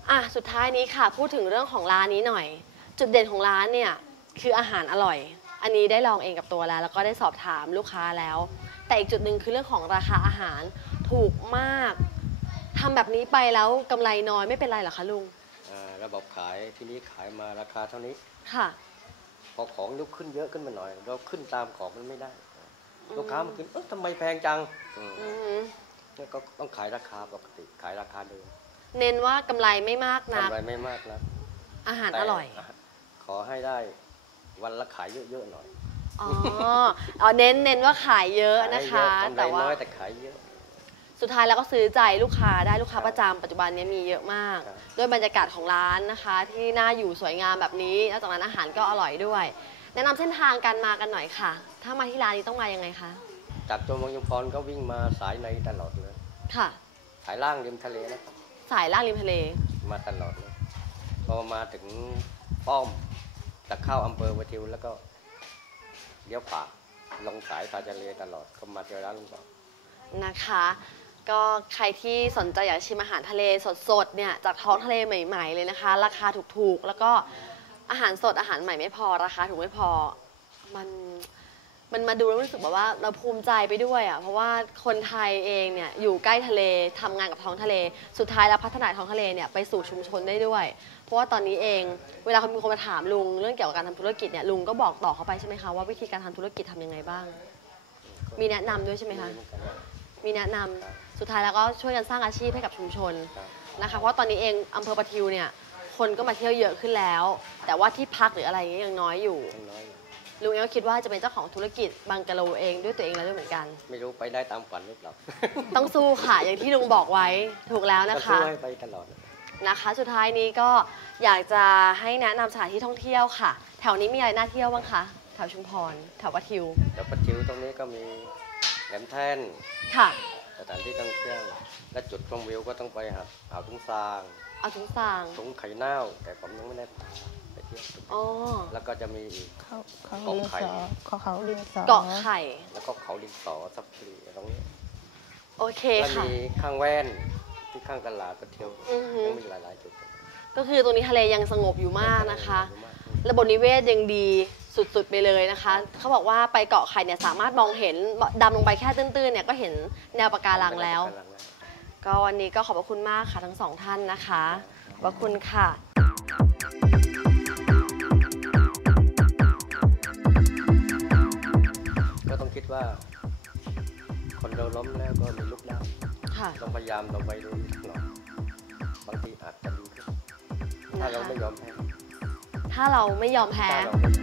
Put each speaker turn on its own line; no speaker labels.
สุดท้ายนี้ค่ะพูดถึงเรื่องของร้านนี้หน่อยจุดเด่นของร้านเนี่ยคืออาหารอร่อยอันนี้ได้ลองเองกับตัวแล้วก็ได้สอบถามลูกค้าแล้วแต่อีกจุดหนึ่งคือเรื่องของราคาอาหารถูกมากทำแบบนี้ไปแล้วกำไรน้อยไม่เป็นไรหรอคะลุง
ระบบขายที่นี้ขายมาราคาเท่านี้
ค่ะ
พอของยกขึ้นเยอะขึ้นมาหน่อยเราขึ้นตามของมันไม่ได้ลูกค้ามากินทำไมแพงจังก็ต้องขายราคาปกติขายราคาเดิม
เน้นว่ากำไรไม่มากนะ
กำไรไม่มากนะ
อาหารอร่อย
ขอให้ได้วันละขายเยอะๆหน่อย
เน้นว่าขายเยอะนะคะ
แต่ว่าน้อยแต่ขายเยอะ
สุดท้ายแล้วก็ซื้อใจลูกค้าได้ลูกค้าประจำปัจจุบันนี้มีเยอะมากด้วยบรรยากาศของร้านนะคะที่น่าอยู่สวยงามแบบนี้นอกจากนั้นอาหารก็อร่อยด้วยแนะนำเส้นทางการมากันหน่อยค่ะถ้ามาที่ร้านนี้ต้องมายังไงคะ
จากตัวเมืองชุมพรก็วิ่งมาสายในตลอดเลย
ค่ะ
สายล่างริมทะเลนะครับ
สายล่างริมทะเล
มาตลอดเลยพอมาถึงป้อมจะเข้าอำเภอวะทิวแล้วก็เลี้ยวขวาลงสายสายทะเลตลอดก็มาเจอร้านลุงบอก
นะคะก็ใครที่สนใจอยากชิมอาหารทะเลสดๆเนี่ยจากท้องทะเลใหม่ๆเลยนะคะราคาถูกๆแล้วก็อาหารสดอาหารใหม่ไม่พอราคาถูกไม่พอมันมาดูแล้วรู้สึกแบบว่าเราภูมิใจไปด้วยเพราะว่าคนไทยเองเนี่ยอยู่ใกล้ทะเลทำงานกับท้องทะเลสุดท้ายแล้วพัฒนาท้องทะเลเนี่ยไปสู่ชุมชนได้ด้วยเพราะว่าตอนนี้เองเวลามีคนมาถามลุงเรื่องเกี่ยวกับการทำธุรกิจเนี่ยลุงก็บอกต่อเขาไปใช่ไหมคะว่าวิธีการทำธุรกิจทำยังไงบ้างมีแนะนำด้วยใช่ไหมคะมีแนะนำสุดท้ายแล้วก็ช่วยกันสร้างอาชีพให้กับชุมชนนะคะเพราะตอนนี้เองอำเภอประทิวเนี่ยคนก็มาเที่ยวเยอะขึ้นแล้วแต่ว่าที่พักหรืออะไรยังน้อยอยู่ลุงเองก็คิดว่าจะเป็นเจ้าของธุรกิจบังกะโลเองด้วยตัวเองแล้วด้วยเหมือนกัน
ไม่รู้ไปได้ตามฝันหรือเปล่า
ต้องสู้ค่ะอย่างที่ลุงบอกไว้ถูกแล้วนะคะ
สู้ให้ไปตลอด
นะคะสุดท้ายนี้ก็อยากจะให้แนะนำสถานที่ท่องเที่ยวค่ะแถวนี้มีอะไรน่าเที่ยวบ้างคะแถวชุมพรแถวประทิว
แถวประทิวตรงนี้ก็มีแหลมแท่น
ค่ะ
สถานที่ท่องเที่ยวและจุดชมวิวก็ต้องไปหาอ่าวทุ่งซาง
ทุ่งซาง
ทุ่งไข่เน่าแต่ผมยังไม่ได้ไปเที่ยวแล้วก็จะมีอีก
เกาะไข่เขาลิงสอ
เกาะไข่
แล้วก็เขาลิงสอซับพลีตรงนี้
โอเคค่ะ
มีข้างแว่นที่ข้างตลาดประทิวยังมีหลายๆจุด
ก็คือตรงนี้ทะเลยังสงบอยู่มากนะคะระบบนิเวศยังดีสุดๆไปเลยนะคะเขาบอกว่าไปเกาะไข่เนี่ยสามารถมองเห็นดำลงไปแค่ตื้นๆเนี่ยก็เห็นแนวปะการังแล้วก็วันนี้ก็ขอบพระคุณมากค่ะทั้งสองท่านนะคะขอบพระคุณค่ะ
ก็ต้องคิดว่าคนเราล้มแล้วก็มีลุกได้ต้องพยายามเราไปดูหน่อยบางทีอาจจะดีขึ้นถ้าเราไม่ยอมแพ้
ถ้าเราไม่ยอมแพ้